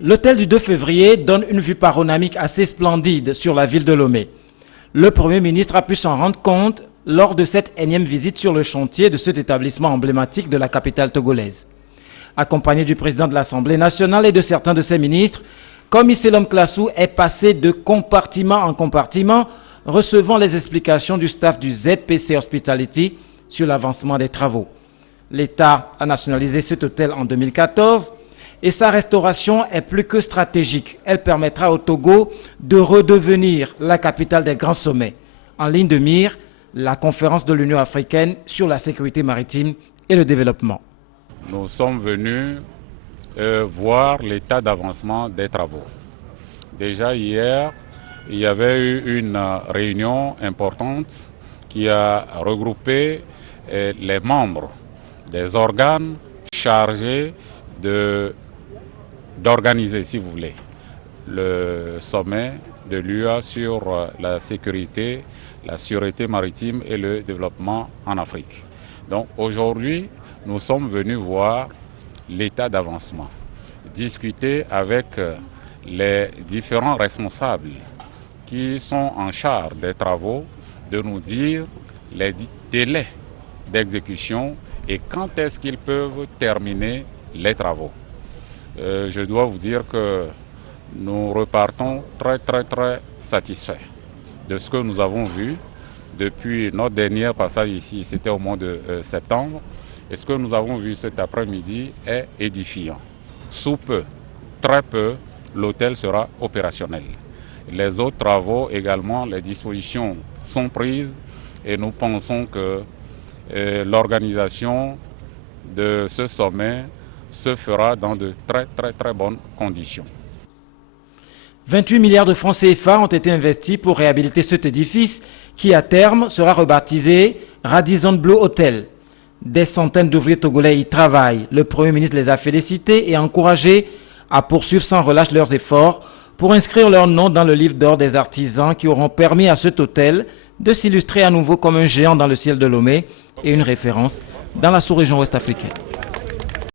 L'hôtel du 2 février donne une vue panoramique assez splendide sur la ville de Lomé. Le Premier ministre a pu s'en rendre compte lors de cette énième visite sur le chantier de cet établissement emblématique de la capitale togolaise. Accompagné du président de l'Assemblée nationale et de certains de ses ministres, Commis Selom Klassou est passé de compartiment en compartiment, recevant les explications du staff du ZPC Hospitality sur l'avancement des travaux. L'État a nationalisé cet hôtel en 2014 et sa restauration est plus que stratégique. Elle permettra au Togo de redevenir la capitale des grands sommets. En ligne de mire, la conférence de l'Union africaine sur la sécurité maritime et le développement. Nous sommes venus voir l'état d'avancement des travaux. Déjà hier, il y avait eu une réunion importante qui a regroupé les membres des organes chargés d'organiser, si vous voulez, le sommet de l'UA sur la sécurité, la sûreté maritime et le développement en Afrique. Donc aujourd'hui, nous sommes venus voir l'état d'avancement, discuter avec les différents responsables qui sont en charge des travaux, de nous dire les délais d'exécution et quand est-ce qu'ils peuvent terminer les travaux. Je dois vous dire que nous repartons très satisfaits de ce que nous avons vu depuis notre dernier passage ici, c'était au mois de septembre. Et ce que nous avons vu cet après-midi est édifiant. Sous peu, très peu, l'hôtel sera opérationnel. Les autres travaux également, les dispositions sont prises et nous pensons que l'organisation de ce sommet se fera dans de très bonnes conditions. 28 milliards de francs CFA ont été investis pour réhabiliter cet édifice qui, à terme, sera rebaptisé Radisson Blu Hotel. Des centaines d'ouvriers togolais y travaillent. Le Premier ministre les a félicités et encouragés à poursuivre sans relâche leurs efforts pour inscrire leur nom dans le livre d'or des artisans qui auront permis à cet hôtel de s'illustrer à nouveau comme un géant dans le ciel de Lomé et une référence dans la sous-région ouest africaine.